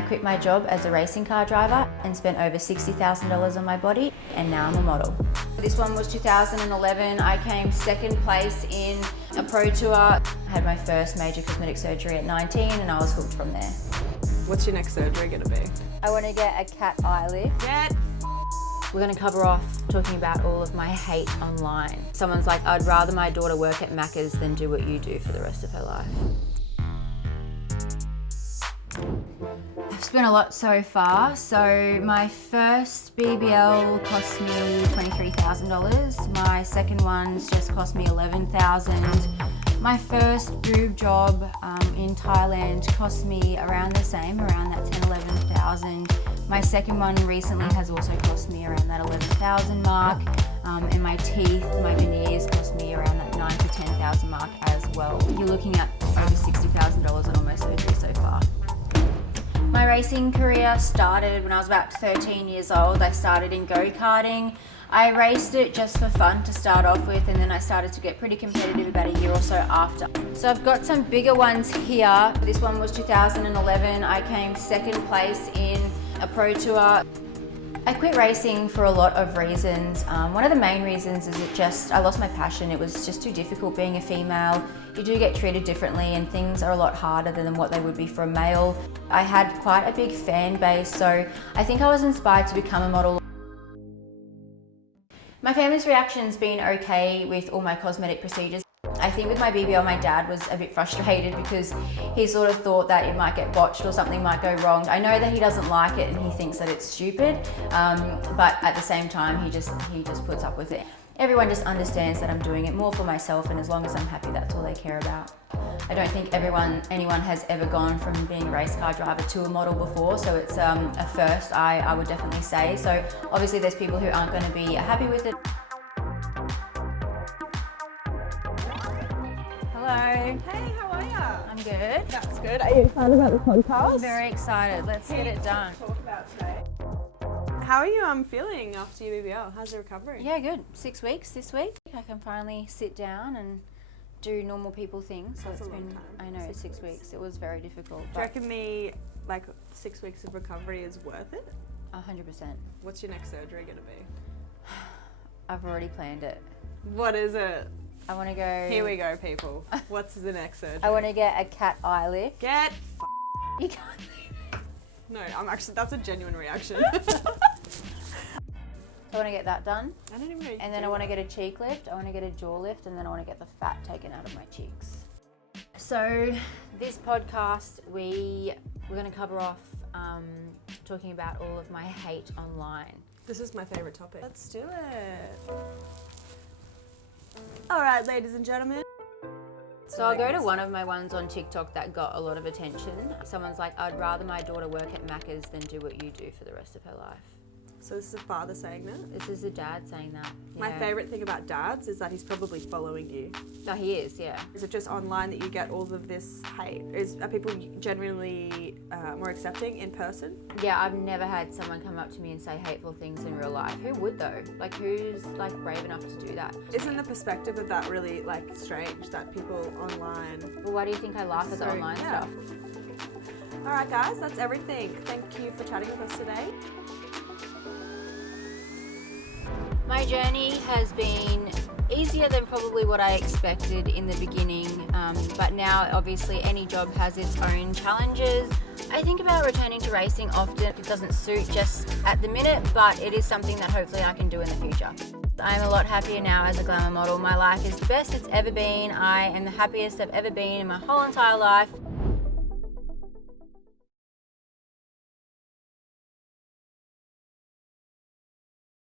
I quit my job as a racing car driver and spent over $60,000 on my body, and now I'm a model. This one was 2011. I came second place in a pro tour. I had my first major cosmetic surgery at 19 and I was hooked from there. What's your next surgery gonna be? I want to get a cat eye lift. We're going to cover off talking about all of my hate online. Someone's like, I'd rather my daughter work at Macca's than do what you do for the rest of her life. I've spent a lot so far. So my first BBL cost me $23,000. My second one's just cost me $11,000. My first boob job in Thailand cost me around the same, around that $10,000, $11,000. My second one recently has also cost me around that $11,000 mark. And my teeth, my veneers cost me around that $9,000 to $10,000 mark as well. You're looking at over $60,000 on all my surgery so far. My racing career started when I was about 13 years old. I started in go-karting. I raced it just for fun to start off with, and then I started to get pretty competitive about a year or so after. So I've got some bigger ones here. This one was 2011. I came second place in a pro tour. I quit racing for a lot of reasons. One of the main reasons is I lost my passion. It was just too difficult being a female. You do get treated differently and things are a lot harder than what they would be for a male. I had quite a big fan base, so I think I was inspired to become a model. My family's reaction's been okay with all my cosmetic procedures. I think with my BBL, my dad was a bit frustrated because he sort of thought that it might get botched or something might go wrong. I know that he doesn't like it and he thinks that it's stupid, but at the same time, he just puts up with it. Everyone just understands that I'm doing it more for myself, and as long as I'm happy, that's all they care about. I don't think anyone has ever gone from being a race car driver to a model before, so it's a first, I would definitely say. So obviously there's people who aren't going to be happy with it. Hello. Hey, how are ya? I'm good. That's good. Are you excited about the podcast? I'm very excited. Let's get it done. Talk about today. How are you feeling after your BBL? How's the recovery? Yeah, good. 6 weeks this week. I can finally sit down and do normal people things. So That's it's a long been, time. I know, 6 weeks. It was very difficult. Do you reckon the 6 weeks of recovery is worth it? 100%. What's your next surgery gonna be? I've already planned it. What is it? I want to go... Here we go, people. What's the next surgery? I want to get a cat eye lift. Get You can't No, that's a genuine reaction. I want to get that done. I don't even know. And then I want to get a cheek lift, I want to get a jaw lift, and then I want to get the fat taken out of my cheeks. So this podcast, we're going to cover off talking about all of my hate online. This is my favourite topic. Let's do it. All right, ladies and gentlemen. So I'll go to one of my ones on TikTok that got a lot of attention. Someone's like, I'd rather my daughter work at Macca's than do what you do for the rest of her life. So this is a father saying that? This is a dad saying that. Yeah. My favourite thing about dads is that he's probably following you. No, he is, yeah. Is it just online that you get all of this hate? Are people genuinely more accepting in person? Yeah, I've never had someone come up to me and say hateful things in real life. Who would though? Like, who's brave enough to do that? Isn't the perspective of that really strange, that people online... Well, why do you think I laugh at the online stuff? All right, guys, that's everything. Thank you for chatting with us today. My journey has been easier than probably what I expected in the beginning, but now obviously any job has its own challenges. I think about returning to racing often. It doesn't suit just at the minute, but it is something that hopefully I can do in the future. I'm a lot happier now as a glamour model. My life is the best it's ever been. I am the happiest I've ever been in my whole entire life.